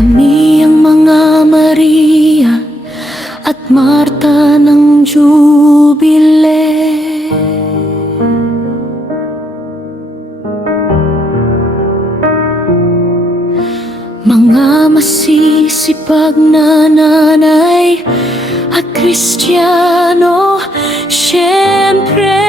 Kami ang mga Maria at Marta ng Jubile. Mga masisipag na nanay at Kristiyano, siyempre.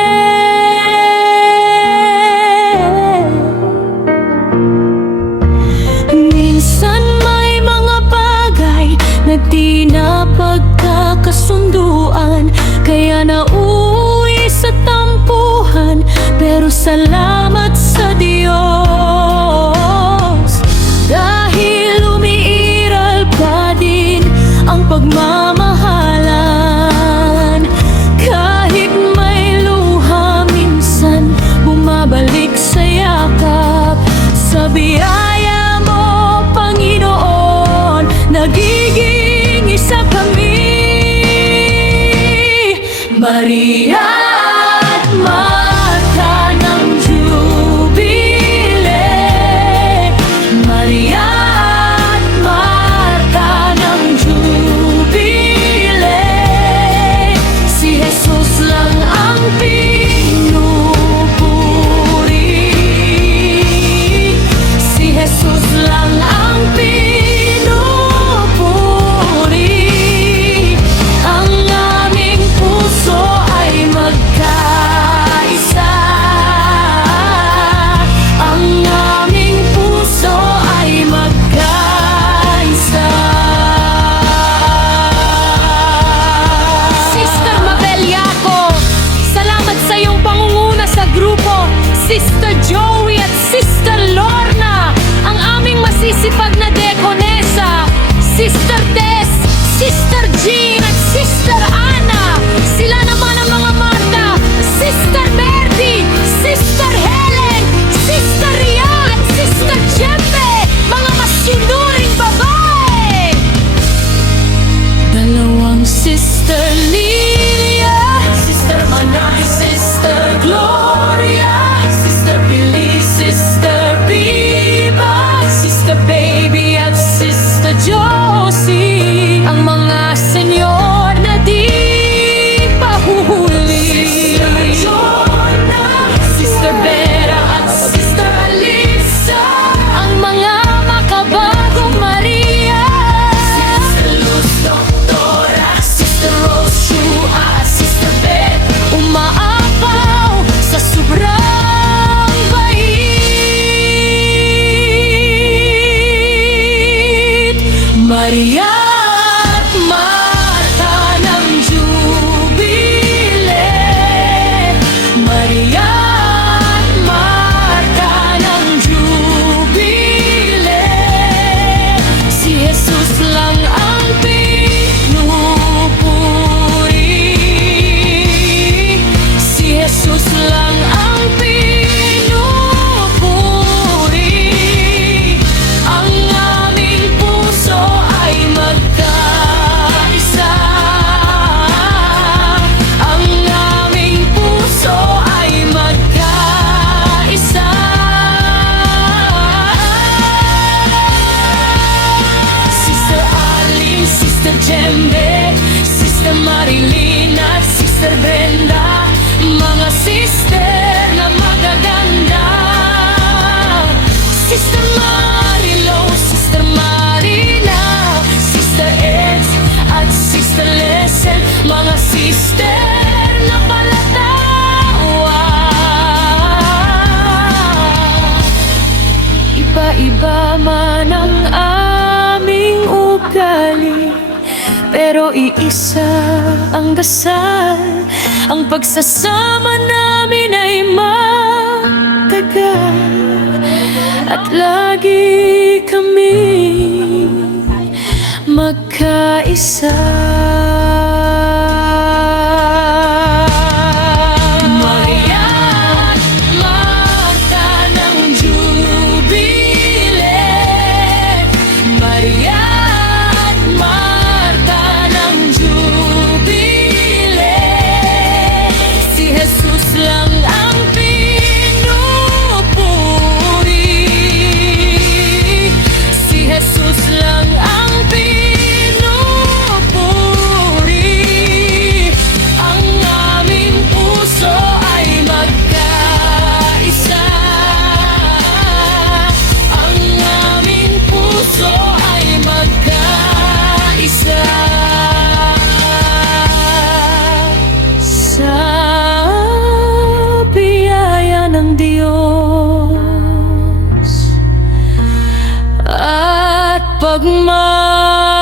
Minsan may mga bagay na di na pagkakasunduan, kaya nauwi sa tampuhan, pero salamat sa Diyos, dahil umiiral pa din ang pagmamahalan. Kahit may luha, minsan bumabalik sa yakap. Sa biyaya mo, Panginoon, nagiging isa kami. Maria at Marta ng Jubile, Maria at Marta ng Jubile. Si Jesus lang ang pinupuri, si Jesus lang ang pinupuri. Ang aming puso ay magkaisa, ang aming puso ay magkaisa. Sister Mabel Yaco, salamat sa iyong pangunguna sa grupo. Sister Joey at Sister Lorna, ang aming masisipag na dekonesa. Sister Tess, Sister Jean at Sister Ana, sila naman ang mga Marta. Sister Merdy, Sister Helen, Sister Rian, Sister Jembe, mga masinuring babae. Dalawang Sister Lilia, Sister Manay, Sister Gloria, Sister Billy, Sister Biba, Sister Baby at Sister Josie, ang mga senyor na di pahuhuli. Sister Jonah, Sister Vera at Sister Alisa, ang mga makabagong Maria. Sister Luz Doctora, Sister Rose Shua, Sister Beth, umaapaw sa sobrang bait. Maria at Marta ng Jubile, Maria at Marta ng Jubile. Si Jesus lang ang pinupuri, si Jesus lang ang pinupuri. Ang aming puso ay magkaisa, ang aming puso ay magkaisa. Sister Aling, Sister Jembe, Sister Marilyn at Sister Brenda, mga sister na magaganda. Sister Marilo, Sister Marina, Sister Eds at Sister Lesel, mga sister na palatawa. Iba-iba man ang aming ugali, pero iisa ang dasal. Ang pagsasama namin ay matagal, at lagi kami magkaisa. Maria at Marta ng Jubile, Maria at Marta ng Jubile. Si Jesus lang ang pinupuri, pagmamahal.